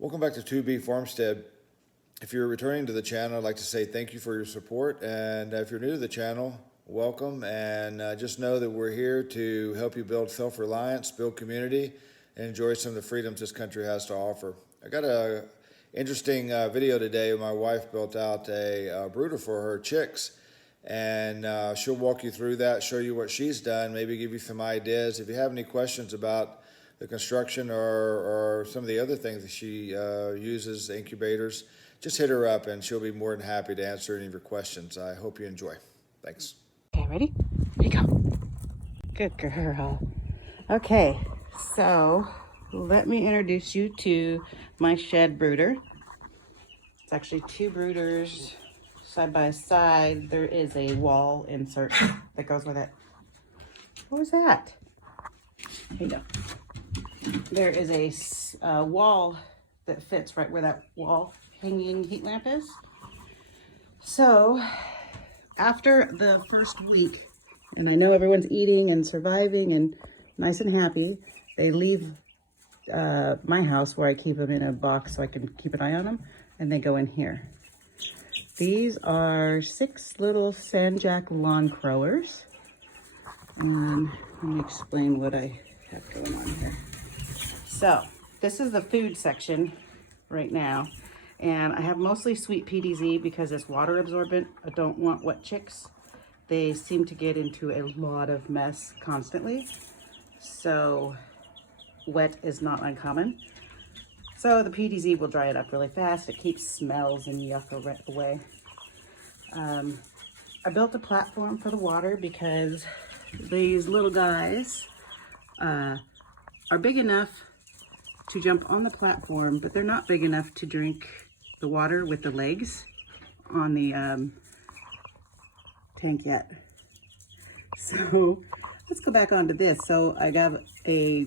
Welcome back to 2B Farmstead. If you're returning to the channel, I'd like to say thank you for your support. And if you're new to the channel, welcome. And just know that we're here to help you build self-reliance, build community, and enjoy some of the freedoms this country has to offer. I got a interesting video today. My wife built out a brooder for her chicks. And she'll walk you through that, show you what she's done, maybe give you some ideas. If you have any questions about the construction or some of the other things that she uses, incubators, just hit her up and she'll be more than happy to answer any of your questions. I hope you enjoy. Thanks. Okay, ready? Ready, go. Good girl. Okay, so let me introduce you to my shed brooder. It's actually two brooders side by side. There is a wall insert that goes with it. What was that? Here you go. There is a wall that fits right where that wall hanging heat lamp is. So after the first week, and I know everyone's eating and surviving and nice and happy, they leave my house where I keep them in a box so I can keep an eye on them, and they go in here. These are 6 little sandjack lawn crowers. And let me explain what I have going on here. So this is the food section right now, and I have mostly sweet PDZ because it's water absorbent. I don't want wet chicks. They seem to get into a lot of mess constantly, so wet is not uncommon. So the PDZ will dry it up really fast. It keeps smells and yuck away. I built a platform for the water because these little guys are big enough to jump on the platform, but they're not big enough to drink the water with the legs on the tank yet. So let's go back onto this. So I got a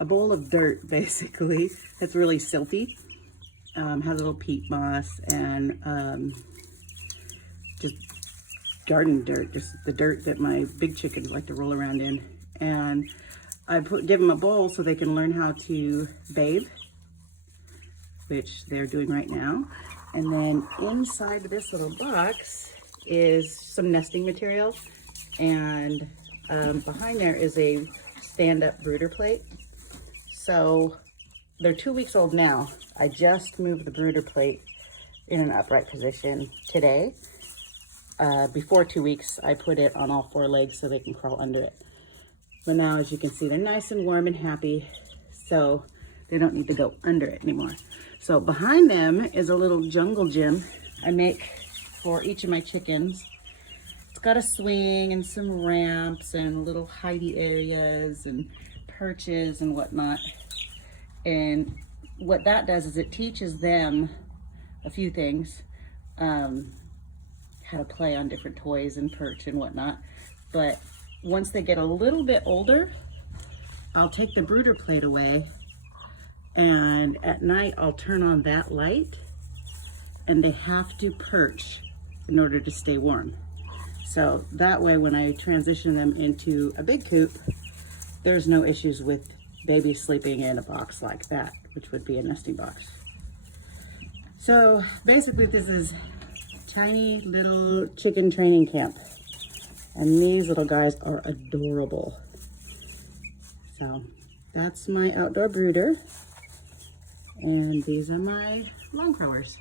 bowl of dirt, basically, that's really silty. Has a little peat moss and just garden dirt, just the dirt that my big chickens like to roll around in. And I give them a bowl so they can learn how to bathe, which they're doing right now. And then inside this little box is some nesting material. And behind there is a stand-up brooder plate. So they're 2 weeks old now. I just moved the brooder plate in an upright position today. Before 2 weeks, I put it on all 4 legs so they can crawl under it. But now, as you can see, they're nice and warm and happy, so they don't need to go under it anymore. So behind them is a little jungle gym I make for each of my chickens. It's got a swing and some ramps and little hidey areas and perches and whatnot. And what that does is it teaches them a few things, how to play on different toys and perch and whatnot. But once they get a little bit older, I'll take the brooder plate away, and at night I'll turn on that light, and they have to perch in order to stay warm. So that way, when I transition them into a big coop, there's no issues with babies sleeping in a box like that, which would be a nesting box. So basically, this is tiny little chicken training camp. And these little guys are adorable. So that's my outdoor brooder. And these are my lawn crowers.